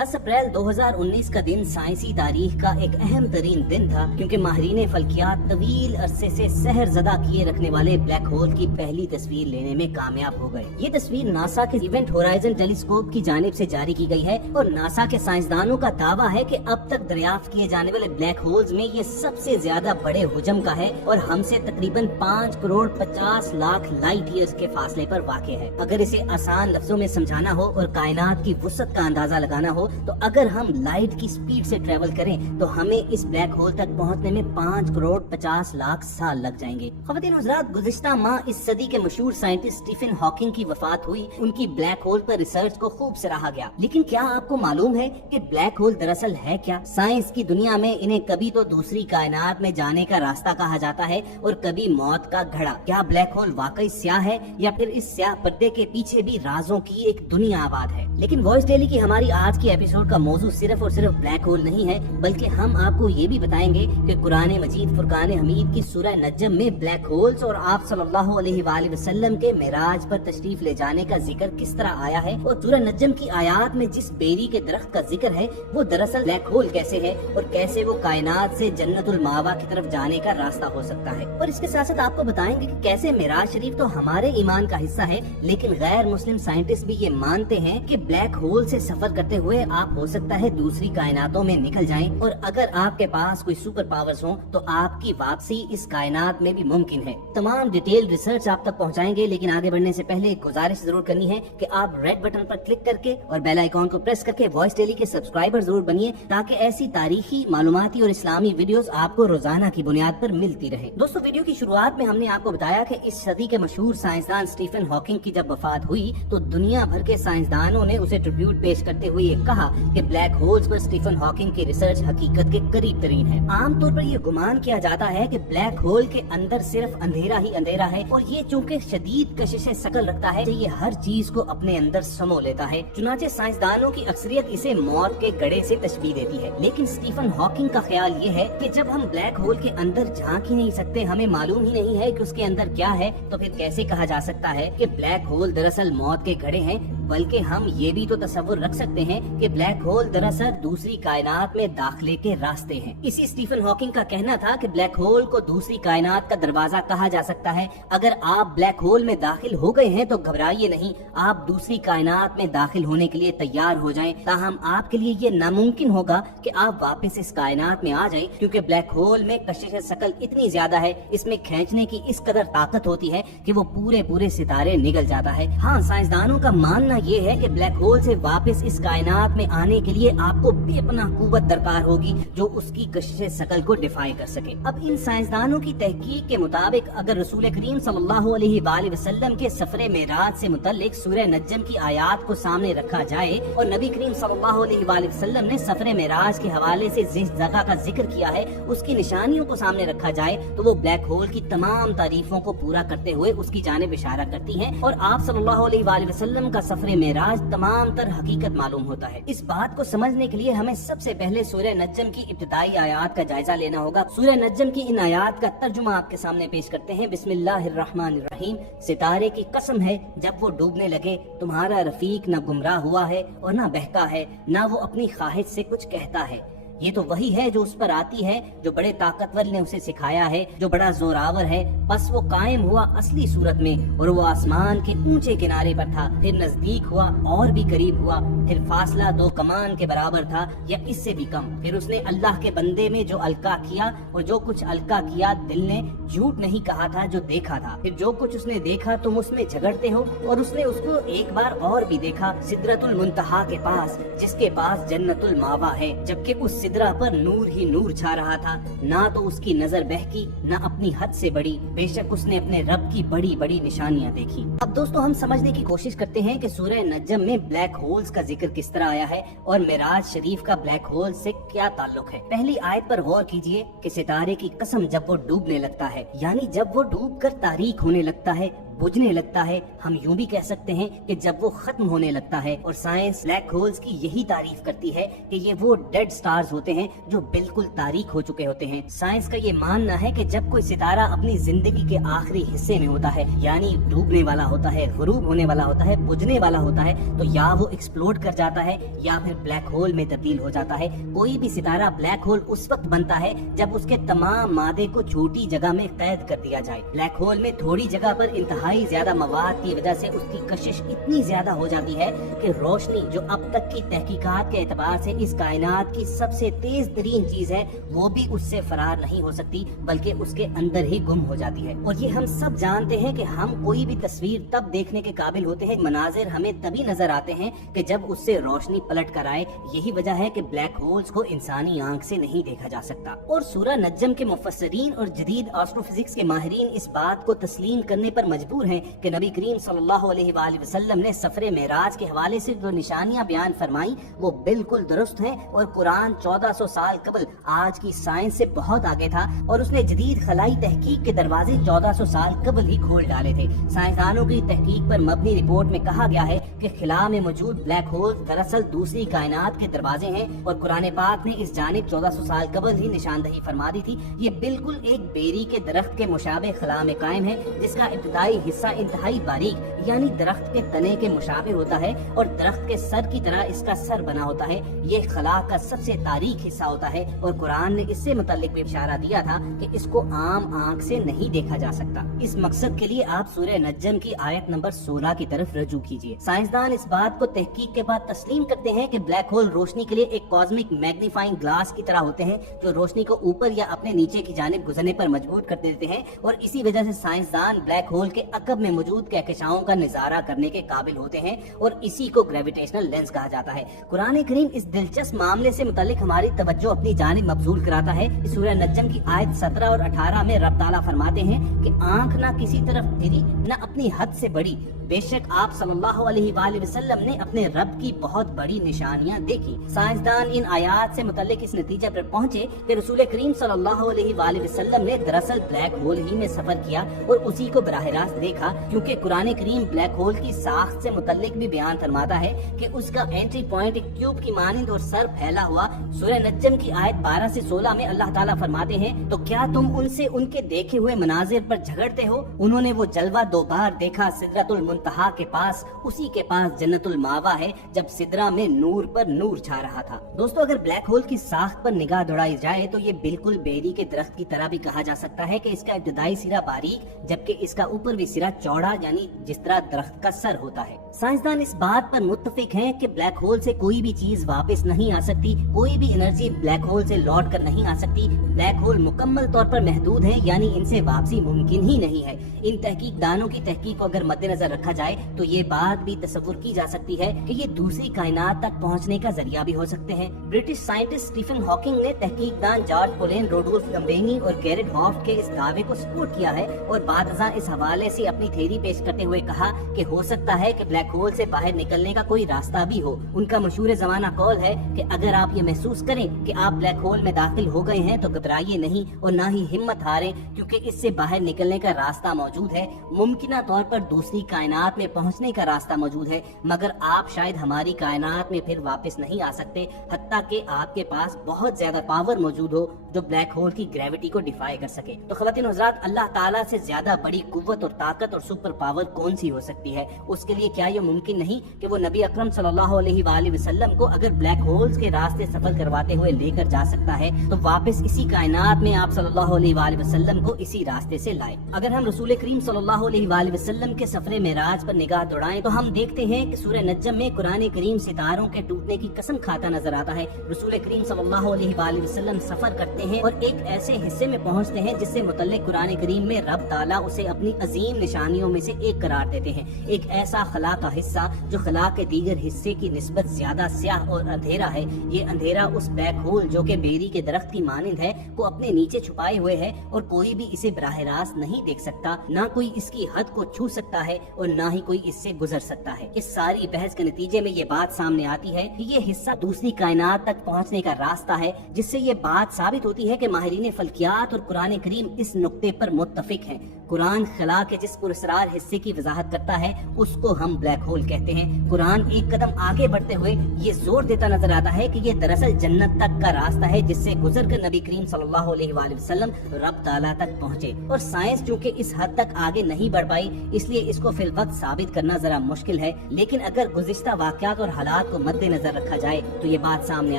10 अप्रैल 2019 का दिन साइंसी तारीख का एक अहम तरीन दिन था, क्योंकि माहिरीन फल्कियात तवील अरसे से सहर ज़दा किए रखने वाले ब्लैक होल की पहली तस्वीर लेने में कामयाब हो गए। ये तस्वीर नासा के इवेंट होराइजन टेलीस्कोप की जानिब से जारी की गई है और नासा के साइंसदानों का दावा है कि अब तक दरियाफ्त किए जाने वाले ब्लैक होल्स में ये सबसे ज्यादा बड़े हुजम का है और हमसे तकरीबन 5 करोड़ 50 लाख लाइट ईयर्स के फासले पर वाक़ है। अगर इसे आसान लफ्जों में समझाना हो और कायनात की वुसअत का अंदाजा लगाना हो तो अगर हम लाइट की स्पीड से ट्रेवल करें तो हमें इस ब्लैक होल तक पहुंचने में 5 करोड़ 50 लाख साल लग जाएंगे। ख़वातीन हज़रात, गुज़िश्ता माह इस सदी के मशहूर साइंटिस्ट स्टीफन हॉकिंग की वफात हुई। उनकी ब्लैक होल पर रिसर्च को खूब सराहा गया, लेकिन क्या आपको मालूम है कि ब्लैक होल दरअसल है क्या? साइंस की दुनिया में इन्हें कभी तो दूसरी कायनात में जाने का रास्ता कहा जाता है और कभी मौत का घड़ा। क्या ब्लैक होल वाकई स्याह है या फिर इस स्याह पर्दे के पीछे भी राजों की एक दुनिया आबाद है? लेकिन वॉइस डेली की हमारी आज की एपिसोड का मौजू सिर्फ और सिर्फ ब्लैक होल नहीं है, बल्कि हम आपको ये भी बताएंगे कि कुरान मजीद फुरकान हमीद की सूरह नज्म में ब्लैक होल्स और आप सल्लल्लाहु अलैहि वसल्लम के मेराज पर तशरीफ ले जाने का जिक्र किस तरह आया है और सूरह नज्म की आयात में जिस बेरी के दरख्त का जिक्र है वो दरअसल ब्लैक होल कैसे है और कैसे वो कायनात से जन्नतुल मावा की तरफ जाने का रास्ता हो सकता है। और इसके साथ साथ आपको बताएंगे कि कैसे मेराज शरीफ तो हमारे ईमान का हिस्सा है, लेकिन गैर मुस्लिम साइंटिस्ट भी ये मानते हैं कि ब्लैक होल से सफर करते हुए आप हो सकता है दूसरी कायनातों में निकल जाएं और अगर आपके पास कोई सुपर पावर्स हो तो आपकी वापसी इस कायनात में भी मुमकिन है। तमाम डिटेल रिसर्च आप तक पहुंचाएंगे, लेकिन आगे बढ़ने से पहले एक गुजारिश जरूर करनी है कि आप रेड बटन पर क्लिक करके और बेल आइकॉन को प्रेस करके वॉइस डेली के सब्सक्राइबर जरूर बनिए, ताकि ऐसी तारीखी, मालूमाती और इस्लामी वीडियोस आपको रोजाना की बुनियाद पर मिलती रहे। दोस्तों, वीडियो की शुरुआत में हमने आपको बताया कि इस सदी के मशहूर साइंसदान स्टीफन हॉकिंग की जब वफात हुई तो दुनिया भर के साइंसदानों ने उसे ट्रिब्यूट पेश करते हुए ये कहा कि ब्लैक होल्स पर स्टीफन हॉकिंग की रिसर्च हकीकत के करीब तरीन है। आमतौर पर यह गुमान किया जाता है कि ब्लैक होल के अंदर सिर्फ अंधेरा ही अंधेरा है और ये चूंकि शदीद कशिश शकल रखता है, ये हर चीज को अपने अंदर समो लेता है। चुनाचे साइंसदानों की अक्सरियत इसे मौत के गड़े से तशबीह देती है, लेकिन स्टीफन हॉकिंग का ख्याल ये है कि जब हम ब्लैक होल के अंदर झांक ही नहीं सकते, हमें मालूम ही नहीं है कि उसके अंदर क्या है, तो फिर कैसे कहा जा सकता है कि ब्लैक होल दरअसल मौत के घड़े हैं? बल्कि हम ये भी तो तसव्वुर रख सकते हैं कि ब्लैक होल दरअसल दूसरी कायनात में दाखिले के रास्ते हैं। इसी स्टीफन हॉकिंग का कहना था कि ब्लैक होल को दूसरी कायनात का दरवाजा कहा जा सकता है। अगर आप ब्लैक होल में दाखिल हो गए हैं तो घबराइए नहीं, आप दूसरी कायनात में दाखिल होने के लिए तैयार हो जाएं। ताहम आपके लिए ये नामुमकिन होगा कि आप वापस इस कायनात में आ जाएं, क्योंकि ब्लैक होल में कशिश शकल इतनी ज्यादा है, इसमें खींचने की इस कदर ताकत होती है कि वो पूरे सितारे निगल जाता है। हाँ, साइंसदानों का मानना ये है कि ब्लैक होल से वापस इस कायनात में आने के लिए आपको बेपनाह कुव्वत दरकार होगी जो उसकी कशिश शकल को डिफाई कर सके। अब इन साइंसदानों की तहकीक के मुताबिक अगर रसूल करीम सल्लल्लाहु अलैहि वसल्लम के सफरे मेराज से मुतल्लिक सूरह नज्म की आयात को सामने रखा जाए और नबी करीम सल्लल्लाहु अलैहि वसल्लम ने सफरे मेराज के हवाले से जिस जगह का जिक्र किया है उसकी निशानियों को सामने रखा जाए तो वो ब्लैक होल की तमाम तारीफों को पूरा करते हुए उसकी जानिब इशारा करती है और आप सल्लल्लाहु अलैहि वसल्लम का सफरे मेराज तमाम तर हकीकत मालूम होता है। इस बात को समझने के लिए हमें सबसे पहले सूरह नज्म की इब्तिदाई आयात का जायजा लेना होगा। सूरह नज्म की इन आयात का तर्जुमा आपके सामने पेश करते हैं। बिस्मिल्लाहिर्रहमानिर्रहीम। सितारे की कसम है जब वो डूबने लगे, तुम्हारा रफीक न गुमराह हुआ है और न बहका है, न वो अपनी ख्वाहिश से कुछ कहता है। ये तो वही है जो उस पर आती है, जो बड़े ताकतवर ने उसे सिखाया है, जो बड़ा जोरावर है। बस वो कायम हुआ असली सूरत में और वो आसमान के ऊंचे किनारे पर था, फिर नजदीक हुआ और भी करीब हुआ, फिर फासला 2 कमान के बराबर था या इससे भी कम। फिर उसने अल्लाह के बंदे में जो अलका किया और जो कुछ अलका किया दिल ने झूठ नहीं कहा था जो देखा था। फिर जो कुछ उसने देखा तुम उसमें झगड़ते हो और उसने उसको एक बार और भी देखा, सिदरतुल मुंतहा के पास, जिसके पास जन्नतुल मावा है, जबकि उस सिदरा पर नूर ही नूर छा रहा था। ना तो उसकी नजर बहकी, ना अपनी हद से बड़ी, बेशक उसने अपने रब की बड़ी बड़ी निशानियां देखी। अब दोस्तों, हम समझने की कोशिश करते हैं कि सूरह नज्म में ब्लैक होल्स का जिक्र किस तरह आया है और मेराज शरीफ का ब्लैक होल से क्या ताल्लुक है। पहली आयत पर गौर कीजिए कि सितारे की कसम जब वो डूबने लगता है, यानी जब वो डूब कर तारीक होने लगता है, बुझने लगता है, हम यूं भी कह सकते हैं कि जब वो खत्म होने लगता है। और साइंस ब्लैक होल्स की यही तारीफ करती है कि ये वो डेड स्टार्स होते हैं जो बिल्कुल तारीक हो चुके होते हैं। साइंस का ये मानना है कि जब कोई सितारा अपनी जिंदगी के आखिरी हिस्से में होता है, यानी डूबने वाला होता है, गुरूब होने वाला होता है, बुझने वाला होता है, तो या वो एक्सप्लोड कर जाता है या फिर ब्लैक होल में तब्दील हो जाता है। कोई भी सितारा ब्लैक होल उस वक्त बनता है जब उसके तमाम मादे को छोटी जगह में कैद कर दिया जाए। ब्लैक होल में थोड़ी जगह पर इंतहाई ज्यादा मवाद की वजह से उसकी कशिश इतनी ज्यादा हो जाती है कि रोशनी, जो अब तक की तहकीकात के एतबार से इस कायनात की सबसे तेज तरीन चीज है, वो भी उससे फरार नहीं हो सकती, बल्कि उसके अंदर ही गुम हो जाती है। और ये हम सब जानते हैं कि हम कोई भी तस्वीर तब देखने के काबिल होते हैं, मनाजिर हमें तभी नजर आते हैं कि जब उससे रोशनी पलट कर आए। यही वजह है कि ब्लैक होल्स को इंसानी आंख से नहीं देखा जा सकता। और सूरह नज्म के मुफस्सिरीन और जदीद एस्ट्रोफिजिक्स के माहिरीन इस बात को तस्लीम करने पर मजबूर हैं कि नबी करीम सल्लल्लाहु अलैहि वसल्लम ने सफरे मेराज के हवाले से जो निशानियां बयान फरमाई वो बिल्कुल दुरुस्त हैं। और कुरान 1400 साल कबल आज की साइंस से बहुत आगे था और उसने जदीद खलाई तहकीक के दरवाजे 1400 साल कबल ही खोल डाले थे। साइंसदानों की तहकीक पर मबनी रिपोर्ट में कहा गया है कि खिला में मौजूद ब्लैक होल दरअसल दूसरी कायनात के दरवाजे हैं और कुरान पाक ने इस जानिब 1400 साल कबल ही निशानदही फरमा दी थी। ये बिल्कुल एक बेरी के दरख्त के मुशाबे खला में कायम है, जिसका इब्तदाई हिस्सा इंतहाई बारीक यानी दरख्त के तने के मुशाबे होता है और दरख्त के सर की तरह इसका सर बना होता है। ये खला का सबसे तारीक हिस्सा होता है और कुरान ने इससे मुतल्लिक भी इशारा दिया था कि इसको आम आंख से नहीं देखा जा सकता। इस मकसद के लिए आप सूरह नज्म की आयत नंबर 16 की तरफ रजू कीजिए। साइंसदान इस बात को तहकीक के बाद तस्लीम करते हैं कि ब्लैक होल रोशनी के लिए एक कॉस्मिक मैग्नीफाइंग ग्लास की तरह होते हैं जो रोशनी को ऊपर या अपने नीचे की जानिब गुजरने पर मजबूर कर देते हैं। और इसी वजह से साइंसदान ब्लैक होल के अकब में मौजूद कहकशाओं का नजारा करने के काबिल होते हैं और इसी को ग्रेविटेशनल लेंस कहा जाता है। कुरान करीम इस दिलचस्प मामले से मुतालिक हमारी तवज्जो अपनी जानिब मबजूल कराता है। सूरह नज्म की आयत 17 और 18 में रब ताला फरमाते हैं कि आंख ना किसी तरफ फिरी न अपनी हद से बड़ी, बेशक आप सल्लल्लाहु अलैहि वसल्लम ने अपने रब की बहुत बड़ी निशानियां देखी। साइंसदान इन आयात से मुतल्लिक इस नतीजे पर पहुंचे कि रसूल करीम सल्लल्लाहु अलैहि वसल्लम ने दरअसल ब्लैक होल ही में सफर किया और उसी को बराह रास्त देखा, क्योंकि कुरान करीम ब्लैक होल की साख्त से मुतल्लिक भी बयान फरमाता है कि उसका एंट्री पॉइंट एक ट्यूब की मानिंद और सर फैला हुआ। सूरह नज्म की आयत 12 से 16 में अल्लाह ताला फरमाते हैं, तो क्या तुम उनसे उनके देखे हुए मनाजिर पर झगड़ते हो? उन्होंने वो जलवा दो बार देखा सिदरतुल मुंतहा के पास, उसी के पास जन्नतुल मावा है, जब सिदरा में नूर पर नूर छा रहा था। दोस्तों, अगर ब्लैक होल की साख्त पर निगाह दौड़ाई जाए तो ये बिल्कुल बेरी के दरख्त की तरह भी कहा जा सकता है कि इसका इब्तदाई सिरा बारीक जबकि इसका ऊपर भी सिरा चौड़ा, यानी जिस तरह दरख्त का सर होता है। साइंसदान इस बात पर मुत्तफिक हैं कि ब्लैक होल से कोई भी चीज वापस नहीं आ सकती, कोई भी एनर्जी ब्लैक होल से लौट कर नहीं आ सकती। ब्लैक होल मुकम्मल तौर पर महदूद है, यानी इनसे वापसी मुमकिन ही नहीं है। इन तहकीकदानों की तहकीक को अगर मद्देनजर रखा जाए तो ये बात भी तस्वुर की जा सकती है कि ये दूसरी कायनात तक पहुंचने का जरिया भी हो सकते हैं। ब्रिटिश साइंटिस्ट स्टीफन हॉकिंग ने तहकीकदान जॉर्ज पोलेन, रोडोल्फ गम्बेनी और गैरेट हॉफ्ट के इस दावे को सपोर्ट किया है और बादशाह इस हवाले से अपनी थ्योरी पेश करते हुए कहा कि हो सकता है कि ब्लैक होल से बाहर निकलने का कोई रास्ता भी हो। उनका मशहूर जमाना कौल है कि अगर आप ये महसूस करें कि आप ब्लैक होल में दाखिल हो गए हैं तो घबराइए नहीं और ना ही हिम्मत हारें, क्योंकि इससे बाहर निकलने का रास्ता मौजूद है। मुमकिना तौर पर दूसरी कायनात में पहुंचने का रास्ता मौजूद है, मगर आप शायद हमारी कायनात में फिर वापस नहीं आ सकते, हत्ता कि आपके पास बहुत ज्यादा पावर मौजूद हो जो ब्लैक होल की ग्रेविटी को डिफाई कर सके। तो ख़वातीन हज़रात, अल्लाह ताला से ज्यादा बड़ी कुव्वत और ताकत और सुपर पावर कौन सी हो सकती है? उसके लिए क्या ये मुमकिन नहीं कि वो नबी अकरम सल्लल्लाहु अलैहि वसल्लम को अगर ब्लैक होल्स के रास्ते सफर करवाते हुए लेकर जा सकता है तो वापस इसी कायनात में आप सल्लल्लाहु अलैहि वसल्लम को इसी रास्ते से लाए। अगर हम रसूल करीम सल्लल्लाहु अलैहि वसल्लम के सफरे मेराज पर निगाह दौड़ाएं तो हम देखते हैं कि सूरह नज्म में कुरान करीम सितारों के टूटने की कसम खाता नजर आता है। रसूल करीम सल्लल्लाहु अलैहि वसल्लम सफर करते हैं और एक ऐसे हिस्से में पहुंचते हैं जिससे मुतल्लिक कुरान करीम में रब ताला उसे अपनी अजीम निशानियों में से एक करार देते हैं। एक ऐसा खला का हिस्सा जो खला के दीगर हिस्से की निस्बत ज्यादा स्याह और अंधेरा है। ये अंधेरा उस ब्लैक होल जो कि बेरी के दरख्त की मानिंद है को अपने नीचे छुपाए हुए है और कोई भी इसे बराह रास्त नहीं देख सकता, ना कोई इसकी हद को छू सकता है और ना ही कोई इससे गुजर सकता है। इस सारी बहस के नतीजे में ये बात सामने आती है कि ये हिस्सा दूसरी कायनात तक पहुंचने का रास्ता है, जिससे ये बात साबित होती है कि माहिरीन फल्कियात और कुरान करीम इस नुक्ते पर मुत्तफिक हैं। قرآن خلا کے جس پراسرار حصے کی وضاحت کرتا ہے اس کو ہم بلیک ہول کہتے ہیں۔ قرآن ایک قدم آگے بڑھتے ہوئے یہ زور دیتا نظر آتا ہے کہ یہ دراصل جنت تک کا راستہ ہے جس سے گزر کر نبی کریم صلی اللہ علیہ وآلہ وسلم رب تعالیٰ تک پہنچے، اور سائنس چونکہ اس حد تک آگے نہیں بڑھ پائی اس لیے اس کو فی الوقت ثابت کرنا ذرا مشکل ہے، لیکن اگر گزشتہ واقعات اور حالات کو مد نظر رکھا جائے تو یہ بات سامنے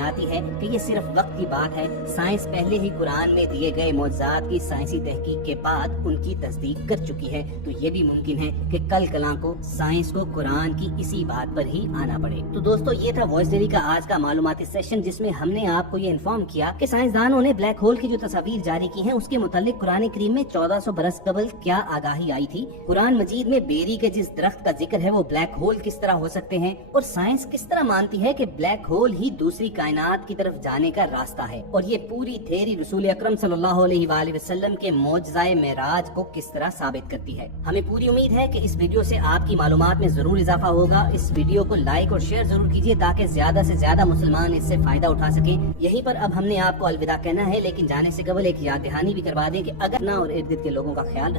آتی ہے کہ یہ صرف وقت کی بات ہے۔ سائنس پہلے ہی قرآن میں دیے گئے معجزات کی سائنسی تحقیق کے بعد ان کی تصدیق کر چکی ہے، تو یہ بھی ممکن ہے کہ کل کلاں کو سائنس کو قرآن کی اسی بات پر ہی آنا پڑے۔ تو دوستو یہ تھا وائس ڈیری کا آج کا معلوماتی سیشن، جس میں ہم نے آپ کو یہ انفارم کیا کہ سائنسدانوں نے بلیک ہول کی جو تصاویر جاری کی ہیں اس کے متعلق قرآن کریم میں 1400 برس قبل کیا آگاہی آئی تھی، قرآن مجید میں بیری کے جس درخت کا ذکر ہے وہ بلیک ہول کس طرح ہو سکتے ہیں، اور سائنس کس طرح مانتی ہے کہ بلیک ہول ہی دوسری کائنات کی طرف جانے کا راستہ ہے، اور یہ پوری تھیری رسول اکرم صلی اللہ علیہ وآلہ وسلم کے معجزہ معراج کو کس طرح ثابت کرتی ہے۔ ہمیں پوری امید ہے کہ اس ویڈیو سے آپ کی معلومات میں ضرور اضافہ ہوگا۔ اس ویڈیو کو لائک اور شیئر ضرور کیجیے تاکہ زیادہ سے زیادہ مسلمان اس سے فائدہ اٹھا سکیں۔ یہیں پر اب ہم نے آپ کو الوداع کہنا ہے، لیکن جانے سے قبل ایک یاد دہانی بھی کروا دیں کہ اگر نہ اور ارد گرد کے لوگوں کا خیال